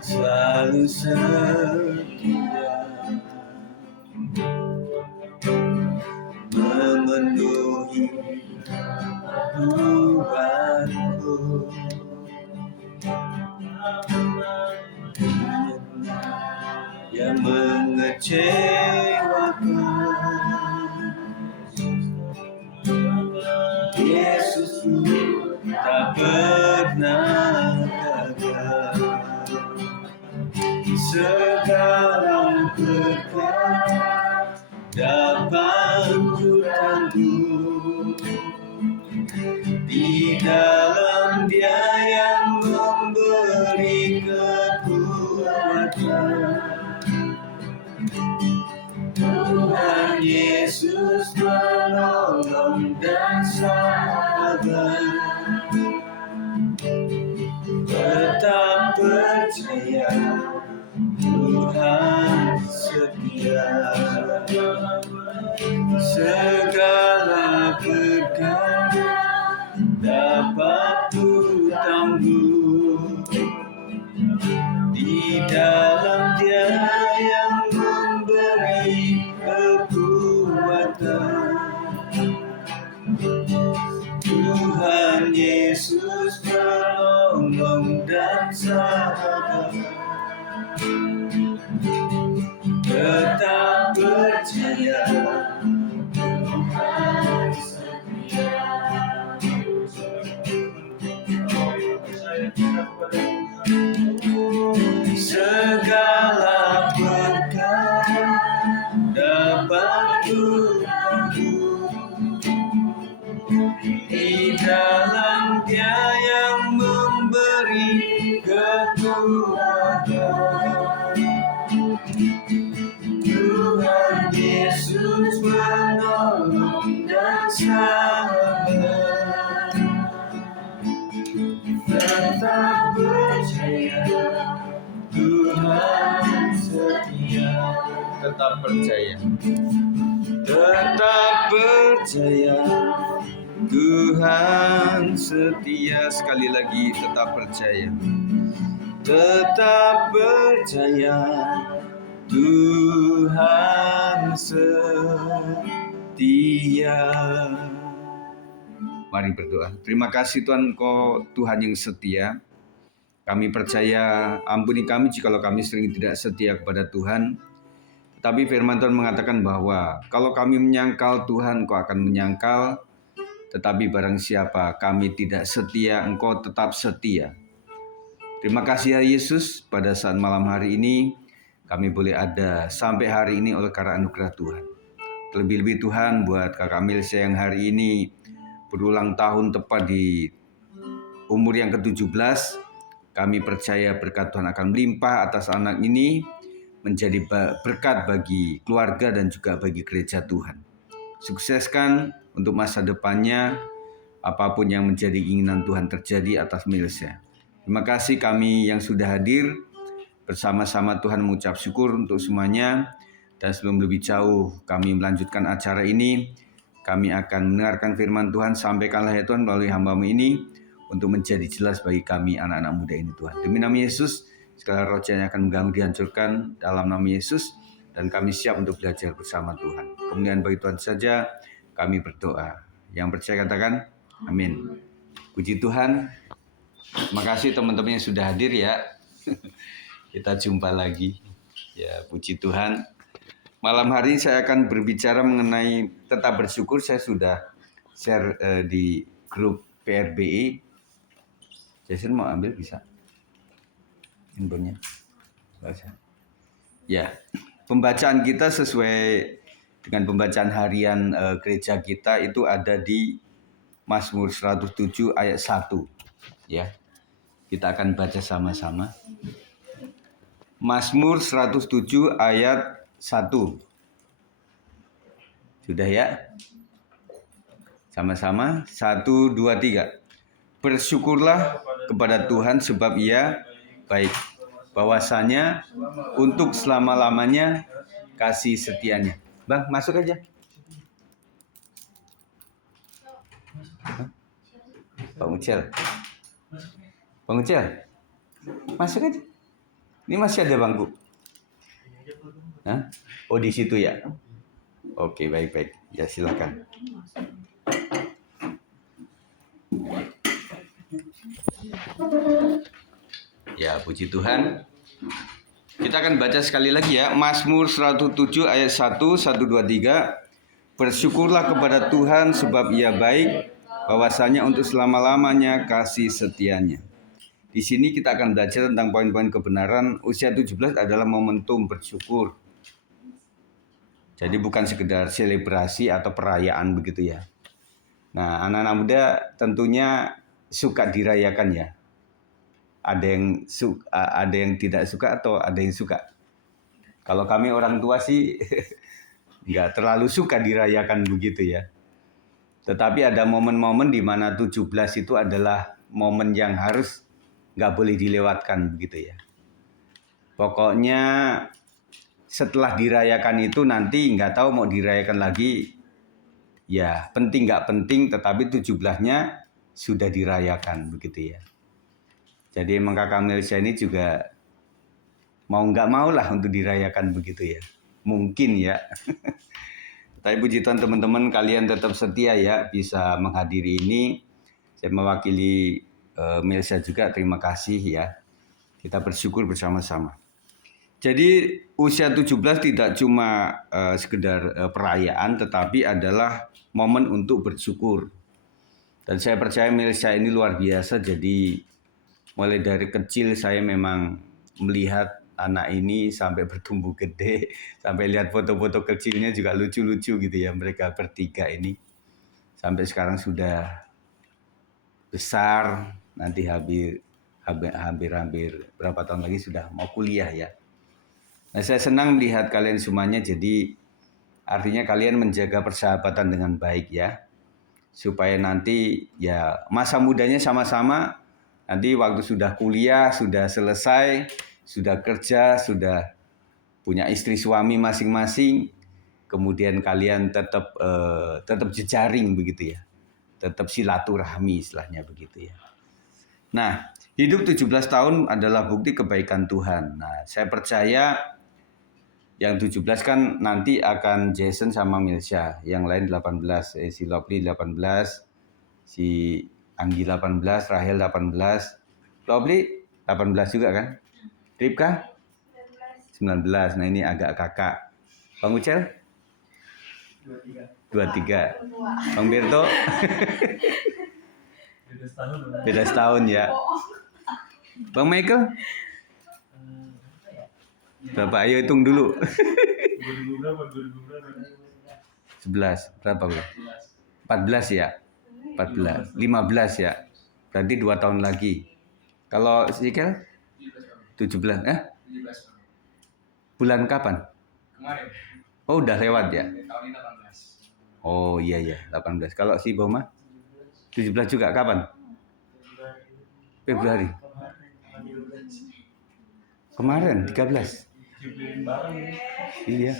selalu setia memenuhi kebutuhanku. Yang mengecewakan, Yesus tak pernah gagal. Segala berkat dapat ku tanggung di dalam Dia yang memberi kekuatan. Tuhan Yesus penolong dan sahabat, tetap percaya Tuhan setia. Segala berkat dapat ku tanggung di dalam Dia yang memberi kekuatan. Tuhan Yesus penolong dan sahabat, tetap percaya Tuhan setia. Segala berkat dapat ku tanggung di dalam Dia yang memberi kekuatan. Tuhan Yesus penolong dan sahabat, tetap percaya Tuhan setia. Tetap percaya, tetap percaya Tuhan setia. Sekali lagi, tetap percaya, tetap percaya Tuhan setia. Mari berdoa. Terima kasih Tuhan, Engkau Tuhan yang setia. Kami percaya, ampuni kami jikalau kami sering tidak setia kepada Tuhan. Tapi firman Tuhan mengatakan bahwa kalau kami menyangkal Tuhan, Engkau akan menyangkal. Tetapi barang siapa kami tidak setia, Engkau tetap setia. Terima kasih ya Yesus, pada saat malam hari ini kami boleh ada sampai hari ini oleh karena anugerah Tuhan. Terlebih-lebih Tuhan buat Kakak Milsa yang hari ini berulang tahun tepat di umur yang ke-17. Kami percaya berkat Tuhan akan melimpah atas anak ini, menjadi berkat bagi keluarga dan juga bagi gereja Tuhan. Sukseskan untuk masa depannya, apapun yang menjadi keinginan Tuhan terjadi atas Milsa. Terima kasih kami yang sudah hadir. Bersama-sama Tuhan mengucap syukur untuk semuanya. Dan sebelum lebih jauh kami melanjutkan acara ini, kami akan mendengarkan firman Tuhan. Sampaikanlah ya Tuhan melalui hamba-Mu ini, untuk menjadi jelas bagi kami anak-anak muda ini Tuhan. Demi nama Yesus, segala roh yang akan mengganggu dihancurkan dalam nama Yesus. Dan kami siap untuk belajar bersama Tuhan. Kemudian bagi Tuhan saja kami berdoa. Yang percaya katakan amin. Puji Tuhan. Terima kasih teman-teman yang sudah hadir ya. Kita jumpa lagi. Ya, puji Tuhan. Malam hari ini saya akan berbicara mengenai tetap bersyukur. Saya sudah share di grup PRBI. Jason mau ambil bisa? Infonya. Ya, pembacaan kita sesuai dengan pembacaan harian gereja kita itu ada di Mazmur 107 ayat 1. Ya. Kita akan baca sama-sama. Mazmur 107 ayat 1. Sudah ya? Sama-sama. 1, 2, 3. Bersyukurlah kepada Tuhan sebab Ia baik. Bahwasanya untuk selama-lamanya kasih setianya. Bang, masuk aja. Bang Ucel. Bang Ucel, masuk aja. Ini masih ada bangku? Hah? Oh di situ ya? Oke, baik-baik. Ya silakan. Ya, puji Tuhan. Kita akan baca sekali lagi ya. Mazmur 107 ayat 1, 1, 2, 3. Bersyukurlah kepada Tuhan sebab Ia baik, bahwasanya untuk selama-lamanya kasih setianya. Di sini kita akan belajar tentang poin-poin kebenaran. Usia 17 adalah momentum bersyukur. Jadi bukan sekedar selebrasi atau perayaan begitu ya. Nah, anak-anak muda tentunya suka dirayakan ya. Ada yang tidak suka atau ada yang suka. Kalau kami orang tua sih nggak terlalu suka dirayakan begitu ya. Tetapi ada momen-momen di mana 17 itu adalah momen yang harus nggak boleh dilewatkan begitu ya. Pokoknya setelah dirayakan itu nanti nggak tahu mau dirayakan lagi. Ya penting nggak penting tetapi 17-nya sudah dirayakan begitu ya. Jadi emang kakak Melisa ini juga mau nggak mau lah untuk dirayakan begitu ya. Mungkin ya. Tapi puji Tuhan teman-teman kalian tetap setia ya bisa menghadiri ini. Saya mewakili Melisa juga terima kasih ya. Kita bersyukur bersama-sama. Jadi usia 17 tidak cuma sekedar perayaan tetapi adalah momen untuk bersyukur. Dan saya percaya Melisa ini luar biasa. Jadi mulai dari kecil saya memang melihat anak ini sampai bertumbuh gede, sampai lihat foto-foto kecilnya juga lucu-lucu gitu ya mereka bertiga ini. Sampai sekarang sudah besar, nanti hampir berapa tahun lagi sudah mau kuliah ya. Nah, saya senang melihat kalian semuanya, jadi artinya kalian menjaga persahabatan dengan baik ya. Supaya nanti ya masa mudanya sama-sama, nanti waktu sudah kuliah, sudah selesai, sudah kerja, sudah punya istri suami masing-masing, kemudian kalian tetap jejaring begitu ya. Tetap silaturahmi istilahnya begitu ya. Nah, hidup 17 tahun adalah bukti kebaikan Tuhan. Nah, saya percaya yang 17 kan nanti akan Jason sama Milsha, yang lain 18, si Lovely 18, si Anggi 18, Rahel 18, Lovely 18 juga kan? Ripka 19. Nah ini agak kakak. Bang Ucel 23. Bang Berto beda setahun ya. Bang Michael berapa? Ayo hitung dulu. 11. Berapa bro? 14 ya? 14. 15 ya? Berarti 2 tahun lagi. Kalau Sikel? 17. Bulan kapan? Kemarin. Oh udah lewat ya? Tahun ini 18. Oh iya 18. Kalau si Boma? 17 juga kapan? Februari. Kemarin 13. Iya.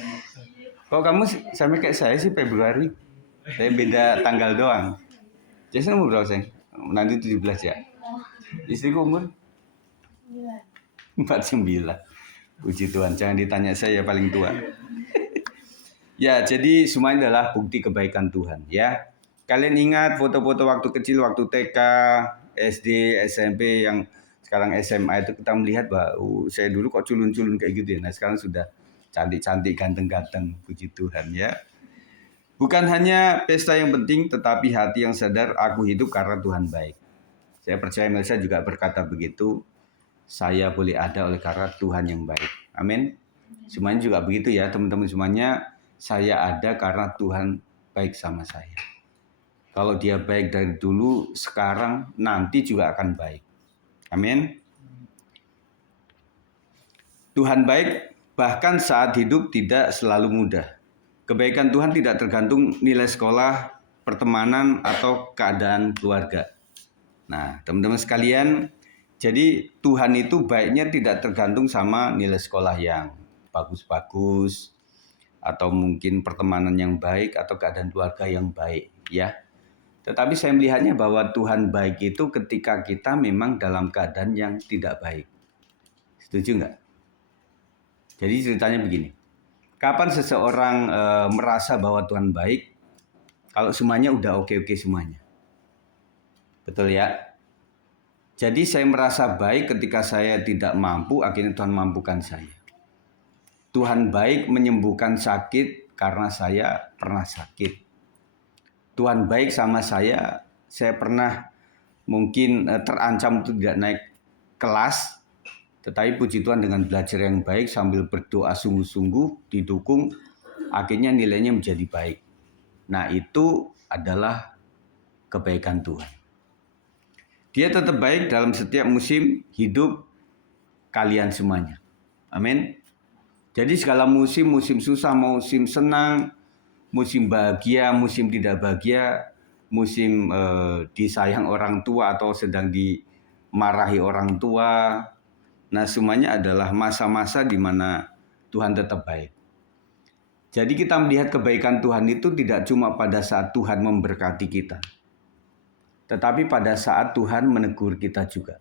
Kok kamu sama kayak saya sih Februari? Saya beda tanggal doang. Jason umur berapa sayang? Nanti 17 ya? Istriku umur? 49. Puji Tuhan, jangan ditanya saya paling tua. Ya, jadi semuanya adalah bukti kebaikan Tuhan ya. Kalian ingat foto-foto waktu kecil, waktu TK, SD, SMP, yang sekarang SMA itu kita melihat bahwa saya dulu kok culun-culun kayak gitu ya. Nah sekarang sudah cantik-cantik, ganteng-ganteng, puji Tuhan ya. Bukan hanya pesta yang penting, tetapi hati yang sadar aku hidup karena Tuhan baik. Saya percaya Melisa juga berkata begitu. Saya boleh ada oleh karena Tuhan yang baik. Amin. Semuanya juga begitu ya teman-teman semuanya. Saya ada karena Tuhan baik sama saya. Kalau dia baik dari dulu, sekarang, nanti juga akan baik. Amin. Tuhan baik bahkan saat hidup tidak selalu mudah. Kebaikan Tuhan tidak tergantung nilai sekolah, pertemanan, atau keadaan keluarga. Nah, teman-teman sekalian, jadi Tuhan itu baiknya tidak tergantung sama nilai sekolah yang bagus-bagus, atau mungkin pertemanan yang baik, atau keadaan keluarga yang baik, ya. Tetapi saya melihatnya bahwa Tuhan baik itu ketika kita memang dalam keadaan yang tidak baik. Setuju nggak? Jadi ceritanya begini. Kapan seseorang merasa bahwa Tuhan baik? Kalau semuanya udah oke-oke semuanya. Betul ya? Jadi saya merasa baik ketika saya tidak mampu, akhirnya Tuhan mampukan saya. Tuhan baik menyembuhkan sakit karena saya pernah sakit. Tuhan baik sama saya pernah mungkin terancam untuk tidak naik kelas, tetapi puji Tuhan dengan belajar yang baik sambil berdoa sungguh-sungguh didukung, akhirnya nilainya menjadi baik. Nah, itu adalah kebaikan Tuhan. Dia tetap baik dalam setiap musim hidup kalian semuanya. Amin. Jadi segala musim, musim susah, musim senang, musim bahagia, musim tidak bahagia, musim disayang orang tua atau sedang dimarahi orang tua. Nah, semuanya adalah masa-masa di mana Tuhan tetap baik. Jadi kita melihat kebaikan Tuhan itu tidak cuma pada saat Tuhan memberkati kita, tetapi pada saat Tuhan menegur kita juga.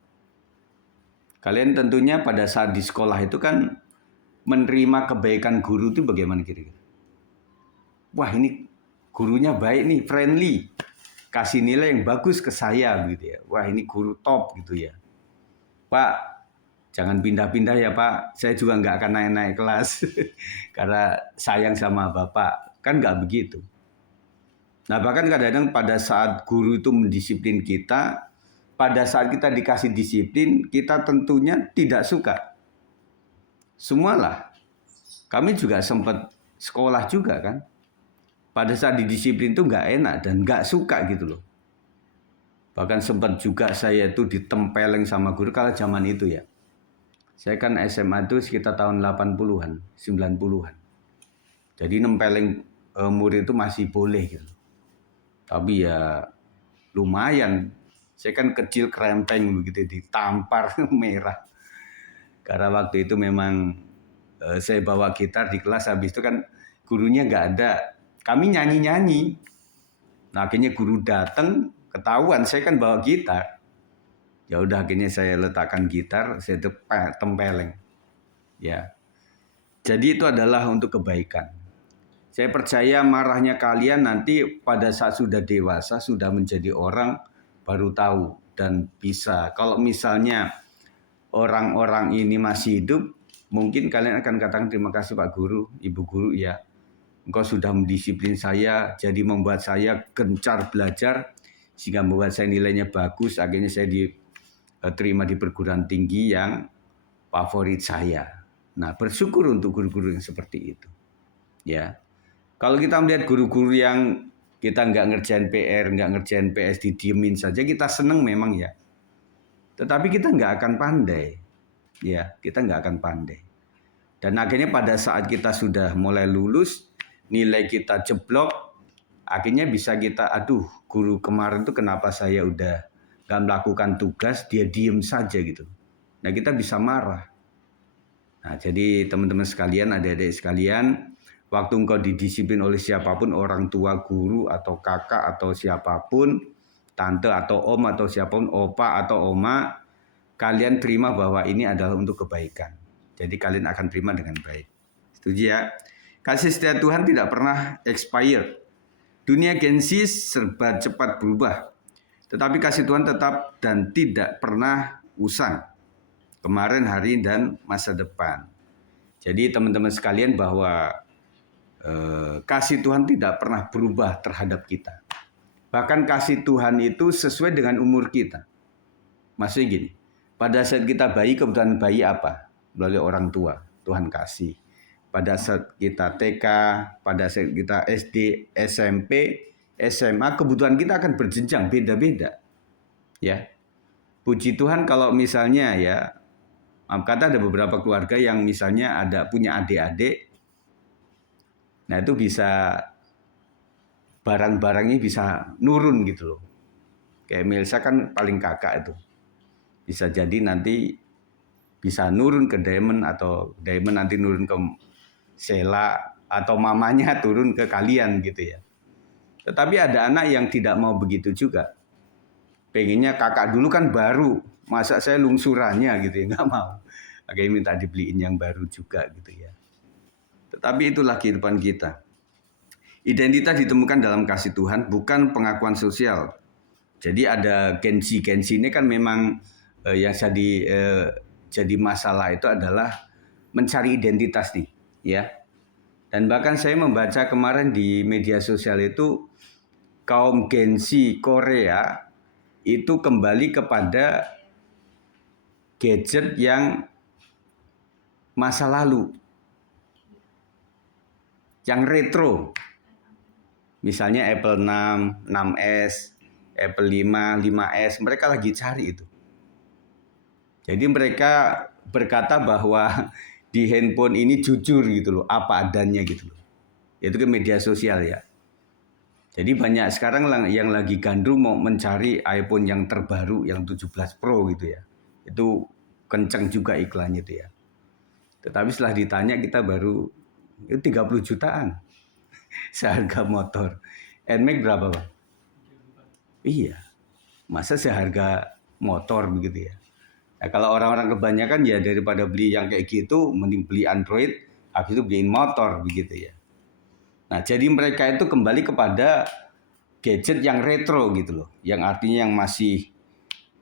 Kalian tentunya pada saat di sekolah itu kan menerima kebaikan guru itu bagaimana kira-kira? Wah, ini gurunya baik nih, friendly. Kasih nilai yang bagus ke saya gitu ya. Wah, ini guru top gitu ya. Pak, jangan pindah-pindah ya Pak, saya juga nggak akan naik-naik kelas karena sayang sama Bapak. Kan nggak begitu. Nah, bahkan kadang-kadang pada saat guru itu mendisiplin kita, pada saat kita dikasih disiplin, kita tentunya tidak suka. Semualah. Kami juga sempat sekolah juga kan. Pada saat didisiplin itu nggak enak dan nggak suka gitu loh. Bahkan sempat juga saya itu ditempeleng sama guru kalau zaman itu ya. Saya kan SMA itu sekitar tahun 80-an, 90-an. Jadi nempeleng murid itu masih boleh gitu. Tapi ya lumayan. Saya kan kecil krempeng begitu ditampar merah. Karena waktu itu memang saya bawa gitar di kelas, habis itu kan gurunya nggak ada. Kami nyanyi-nyanyi. Nah, akhirnya guru datang, ketahuan saya kan bawa gitar. Ya udah akhirnya saya letakkan gitar, saya tempeleng. Ya. Jadi itu adalah untuk kebaikan. Saya percaya marahnya kalian nanti pada saat sudah dewasa, sudah menjadi orang, baru tahu dan bisa. Kalau misalnya orang-orang ini masih hidup, mungkin kalian akan katakan terima kasih Pak Guru, Ibu Guru ya. Engkau sudah mendisiplin saya, jadi membuat saya gencar belajar, sehingga membuat saya nilainya bagus, akhirnya saya diterima di perguruan tinggi yang favorit saya. Nah, bersyukur untuk guru-guru yang seperti itu. Ya, kalau kita melihat guru-guru yang kita nggak ngerjain PR, nggak ngerjain PS, didiemin saja, kita seneng memang ya. Tetapi kita nggak akan pandai. Ya, kita nggak akan pandai. Dan akhirnya pada saat kita sudah mulai lulus, nilai kita jeblok, akhirnya bisa kita, aduh guru kemarin tuh kenapa saya udah nggak melakukan tugas, dia diem saja gitu. Nah, kita bisa marah. Nah, jadi teman-teman sekalian, adik-adik sekalian, waktu engkau didisiplin oleh siapapun, orang tua, guru, atau kakak, atau siapapun, tante, atau om, atau siapapun, opa, atau oma, kalian terima bahwa ini adalah untuk kebaikan. Jadi kalian akan terima dengan baik. Setuju ya? Kasih setia Tuhan tidak pernah expire. Dunia gensis serba cepat berubah. Tetapi kasih Tuhan tetap dan tidak pernah usang. Kemarin, hari, dan masa depan. Jadi teman-teman sekalian bahwa kasih Tuhan tidak pernah berubah terhadap kita. Bahkan kasih Tuhan itu sesuai dengan umur kita. Maksudnya gini, pada saat kita bayi, kebutuhan bayi apa? Melalui orang tua, Tuhan kasih. Pada saat kita TK, pada saat kita SD, SMP, SMA, kebutuhan kita akan berjenjang, beda-beda. Ya, puji Tuhan kalau misalnya ya, kata ada beberapa keluarga yang misalnya punya adik-adik, nah itu bisa barang-barangnya bisa nurun gitu loh. Kayak Milsa kan paling kakak itu. Bisa jadi nanti bisa nurun ke Diamond, atau Diamond nanti nurun ke Sheila, atau mamanya turun ke kalian gitu ya. Tetapi ada anak yang tidak mau begitu juga. Pengennya kakak dulu kan baru, masa saya lungsurannya gitu ya, nggak mau. Akhirnya minta dibeliin yang baru juga gitu ya. Tetapi itulah kehidupan kita. Identitas ditemukan dalam kasih Tuhan, bukan pengakuan sosial. Jadi ada gengsi ini kan memang yang jadi masalah itu adalah mencari identitas nih, ya. Dan bahkan saya membaca kemarin di media sosial itu kaum gengsi Korea itu kembali kepada gadget yang masa lalu, yang retro. Misalnya Apple 6, 6S, Apple 5, 5S, mereka lagi cari itu. Jadi mereka berkata bahwa di handphone ini jujur gitu loh, apa adanya gitu loh. Itu ke media sosial ya. Jadi banyak sekarang yang lagi gandrung mau mencari iPhone yang terbaru, yang 17 Pro gitu ya. Itu kenceng juga iklannya itu ya. Tetapi setelah ditanya kita baru itu 30 jutaan seharga motor. NMAX berapa Pak? Iya, masa seharga motor begitu ya. Nah, kalau orang-orang kebanyakan ya daripada beli yang kayak gitu, mending beli Android, habis itu beliin motor begitu ya. Nah, jadi mereka itu kembali kepada gadget yang retro gitu loh, yang artinya yang masih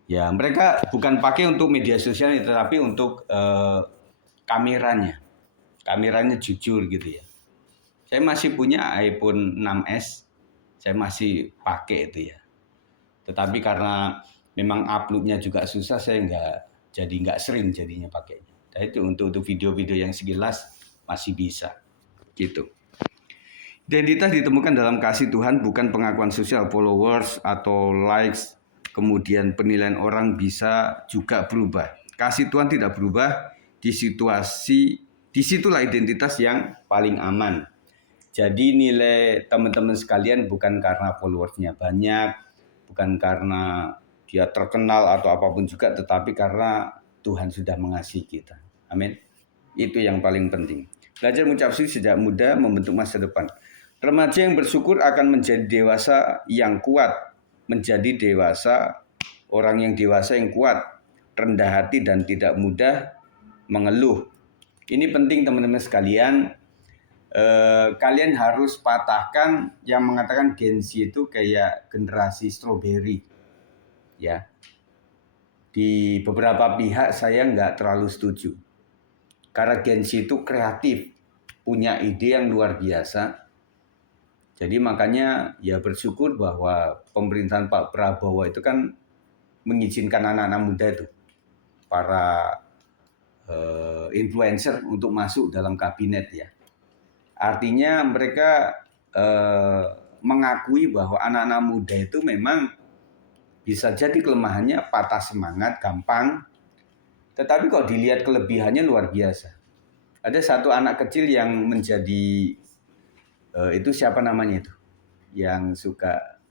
ya mereka bukan pakai untuk media sosial, tetapi untuk kameranya, kameranya jujur gitu ya. Saya masih punya iPhone 6s, saya masih pakai itu ya. Tetapi karena memang uploadnya juga susah, saya nggak sering jadinya pakainya. Nah, itu untuk video-video yang sekilas masih bisa, gitu. Identitas ditemukan dalam kasih Tuhan, bukan pengakuan sosial, followers atau likes. Kemudian penilaian orang bisa juga berubah. Kasih Tuhan tidak berubah di situasi, disitulah identitas yang paling aman. Jadi nilai teman-teman sekalian bukan karena followersnya banyak, bukan karena dia terkenal atau apapun juga, tetapi karena Tuhan sudah mengasihi kita. Amin. Itu yang paling penting. Belajar mengucap syukur sejak muda membentuk masa depan. Remaja yang bersyukur akan menjadi dewasa yang kuat. Menjadi dewasa, orang yang dewasa yang kuat. Rendah hati dan tidak mudah mengeluh. Ini penting teman-teman sekalian. Kalian harus patahkan yang mengatakan Gen Z itu kayak generasi strawberry, ya. Di beberapa pihak saya nggak terlalu setuju, karena Gen Z itu kreatif, punya ide yang luar biasa. Jadi makanya ya bersyukur bahwa pemerintahan Pak Prabowo itu kan mengizinkan anak-anak muda itu, para influencer untuk masuk dalam kabinet ya. Artinya mereka mengakui bahwa anak-anak muda itu memang bisa jadi kelemahannya patah semangat, gampang. Tetapi kalau dilihat kelebihannya luar biasa. Ada satu anak kecil yang menjadi, itu siapa namanya itu? Yang suka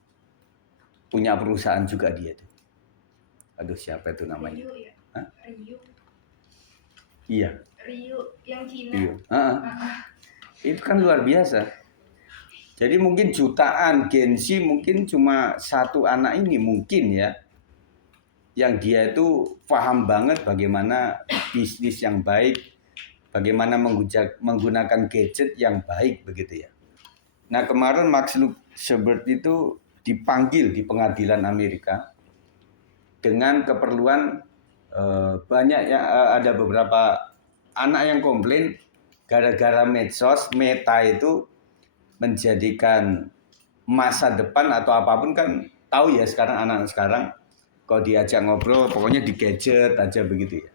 punya perusahaan juga dia itu. Aduh siapa itu namanya? Ryu ya? Hah? Ryu. Iya. Ryu yang Cina. Ryu. Itu kan luar biasa. Jadi mungkin jutaan Gen Z mungkin cuma satu anak ini mungkin ya, yang dia itu paham banget bagaimana bisnis yang baik, bagaimana menggunakan gadget yang baik begitu ya. Nah kemarin Max Zuckerberg itu dipanggil di pengadilan Amerika dengan keperluan banyak ya, ada beberapa anak yang komplain gara-gara medsos, Meta itu menjadikan masa depan atau apapun kan tahu ya sekarang anak-anak sekarang kalau diajak ngobrol pokoknya di gadget aja begitu ya.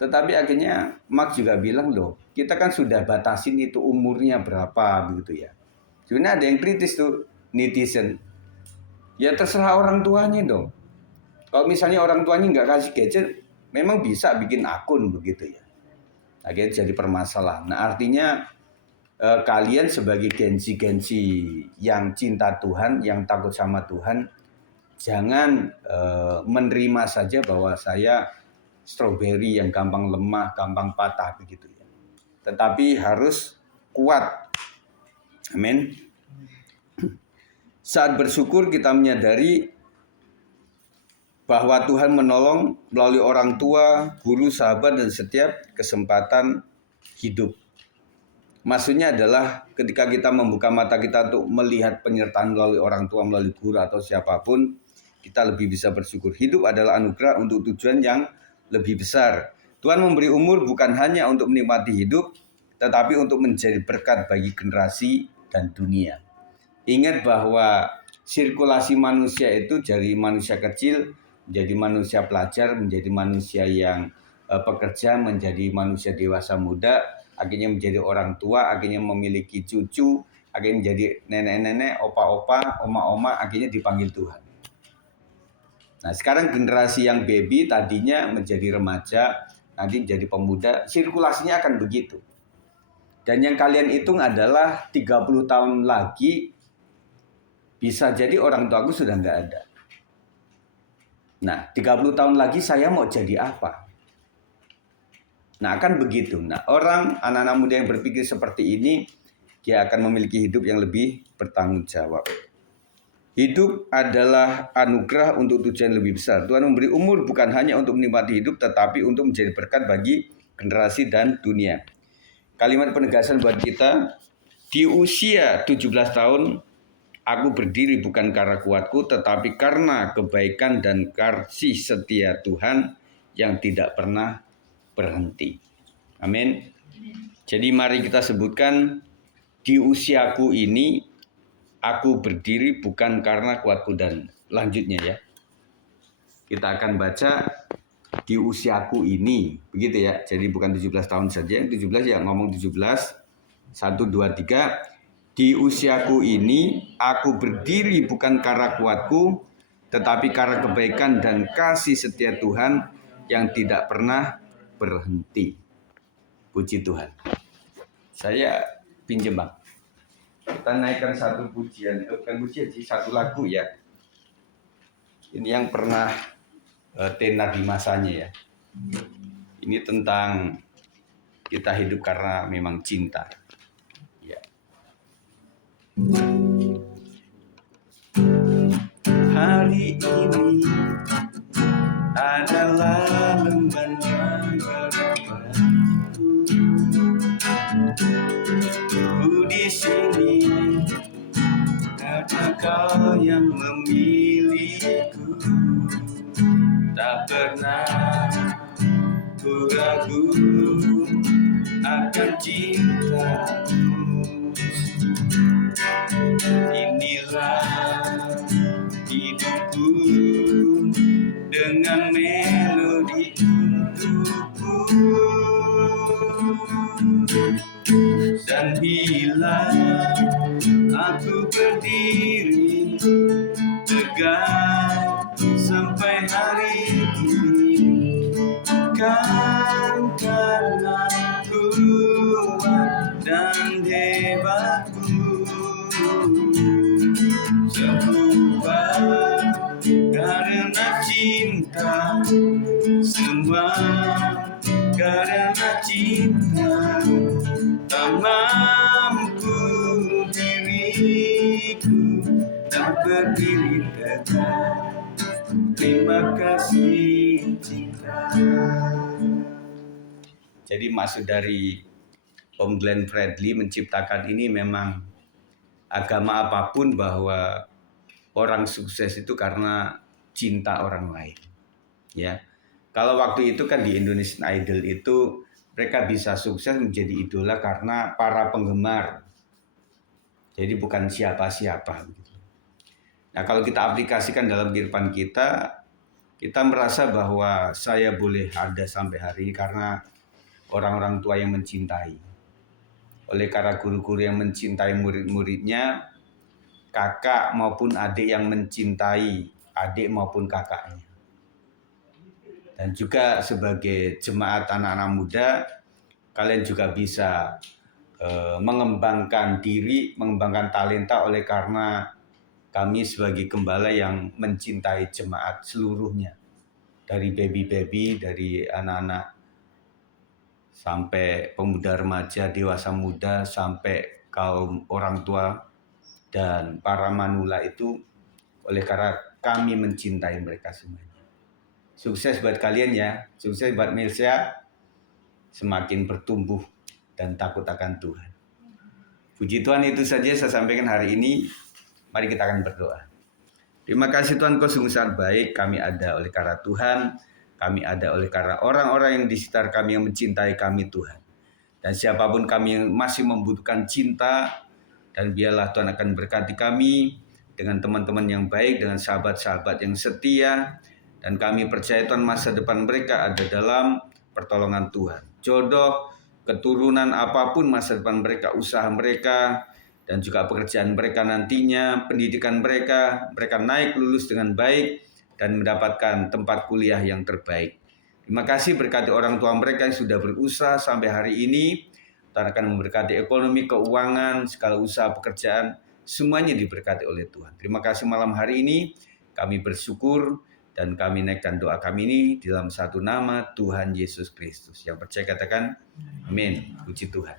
Tetapi akhirnya Mark juga bilang loh, kita kan sudah batasin itu umurnya berapa begitu ya. Sebenarnya ada yang kritis tuh netizen. Ya terserah orang tuanya dong. Kalau misalnya orang tuanya nggak kasih gadget, memang bisa bikin akun begitu ya. Akhirnya jadi permasalahan. Nah artinya kalian sebagai gensi-gensi yang cinta Tuhan, yang takut sama Tuhan, jangan menerima saja bahwa saya strawberry yang gampang lemah, gampang patah begitu ya. Tetapi harus kuat. Amin. Saat bersyukur kita menyadari bahwa Tuhan menolong melalui orang tua, guru, sahabat, dan setiap kesempatan hidup. Maksudnya adalah ketika kita membuka mata kita untuk melihat penyertaan melalui orang tua, melalui guru atau siapapun, kita lebih bisa bersyukur. Hidup adalah anugerah untuk tujuan yang lebih besar. Tuhan memberi umur bukan hanya untuk menikmati hidup, tetapi untuk menjadi berkat bagi generasi dan dunia. Ingat bahwa sirkulasi manusia itu dari manusia kecil menjadi manusia pelajar, menjadi manusia yang pekerja, menjadi manusia dewasa muda, akhirnya menjadi orang tua, akhirnya memiliki cucu, akhirnya menjadi nenek-nenek, opa-opa, oma-oma, akhirnya dipanggil Tuhan. Nah, sekarang generasi yang baby tadinya menjadi remaja, nanti menjadi pemuda, sirkulasinya akan begitu. Dan yang kalian hitung adalah 30 tahun lagi bisa jadi orang tuaku sudah nggak ada. Nah, 30 tahun lagi saya mau jadi apa? Nah, akan begitu. Nah, anak-anak muda yang berpikir seperti ini, dia akan memiliki hidup yang lebih bertanggung jawab. Hidup adalah anugerah untuk tujuan lebih besar. Tuhan memberi umur bukan hanya untuk menikmati hidup, tetapi untuk menjadi berkat bagi generasi dan dunia. Kalimat penegasan buat kita, di usia 17 tahun, aku berdiri bukan karena kuatku, tetapi karena kebaikan dan kasih setia Tuhan yang tidak pernah berhenti. Amin. Jadi mari kita sebutkan, di usiaku ini aku berdiri bukan karena kuatku, dan lanjutnya ya. Kita akan baca di usiaku ini, begitu ya. Jadi bukan 17 tahun saja, 17 ya ngomong 17. 1, 2, 3. Di usiaku ini aku berdiri bukan karena kuatku, tetapi karena kebaikan dan kasih setia Tuhan yang tidak pernah berhenti. Puji Tuhan. Saya pinjem Bang. Kita naikkan satu pujian, bukan pujian sih, satu lagu ya. Ini yang pernah tenar di masanya ya. Ini tentang kita hidup karena memang cinta. Ya. Hari ini adalah lembar ku di sini karena kau yang memilihku, tak pernah ku ragu akan cintamu. Inilah hidupku dengan melodi untukku, dan bila aku berdiri tegak sampai hari ini, kan karena kuat dan hebatku, semua karena cinta, semua karena cinta, tak mampu diriku tak berdiri tegak. Terima kasih cinta. Jadi maksud dari Om Glenn Fredly menciptakan ini memang agama apapun, bahwa orang sukses itu karena cinta orang lain. Ya, kalau waktu itu kan di Indonesian Idol itu mereka bisa sukses menjadi idola karena para penggemar. Jadi bukan siapa-siapa. Nah, kalau kita aplikasikan dalam kehidupan kita, kita merasa bahwa saya boleh ada sampai hari ini karena orang-orang tua yang mencintai. Oleh karena guru-guru yang mencintai murid-muridnya, kakak maupun adik yang mencintai adik maupun kakaknya. Dan juga sebagai jemaat anak-anak muda, kalian juga bisa mengembangkan diri, mengembangkan talenta oleh karena kami sebagai gembala yang mencintai jemaat seluruhnya. Dari baby-baby, dari anak-anak sampai pemuda remaja, dewasa muda, sampai kaum orang tua dan para manula itu, oleh karena kami mencintai mereka semuanya. Sukses buat kalian ya. Sukses buat Melsia. Semakin bertumbuh dan takut akan Tuhan. Puji Tuhan, itu saja saya sampaikan hari ini. Mari kita akan berdoa. Terima kasih Tuhan, Kau sungguh sangat baik. Kami ada oleh karena Tuhan. Kami ada oleh karena orang-orang yang di sekitar kami yang mencintai kami Tuhan. Dan siapapun kami yang masih membutuhkan cinta, dan biarlah Tuhan akan berkati kami dengan teman-teman yang baik, dengan sahabat-sahabat yang setia. Dan kami percaya Tuhan, masa depan mereka ada dalam pertolongan Tuhan. Jodoh, keturunan apapun masa depan mereka, usaha mereka, dan juga pekerjaan mereka nantinya, pendidikan mereka naik lulus dengan baik dan mendapatkan tempat kuliah yang terbaik. Terima kasih, berkati orang tua mereka yang sudah berusaha sampai hari ini. Tuhan akan memberkati ekonomi, keuangan, segala usaha pekerjaan, semuanya diberkati oleh Tuhan. Terima kasih malam hari ini, kami bersyukur dan kami naikkan doa kami ini dalam satu nama Tuhan Yesus Kristus. Yang percaya katakan amin. Puji Tuhan.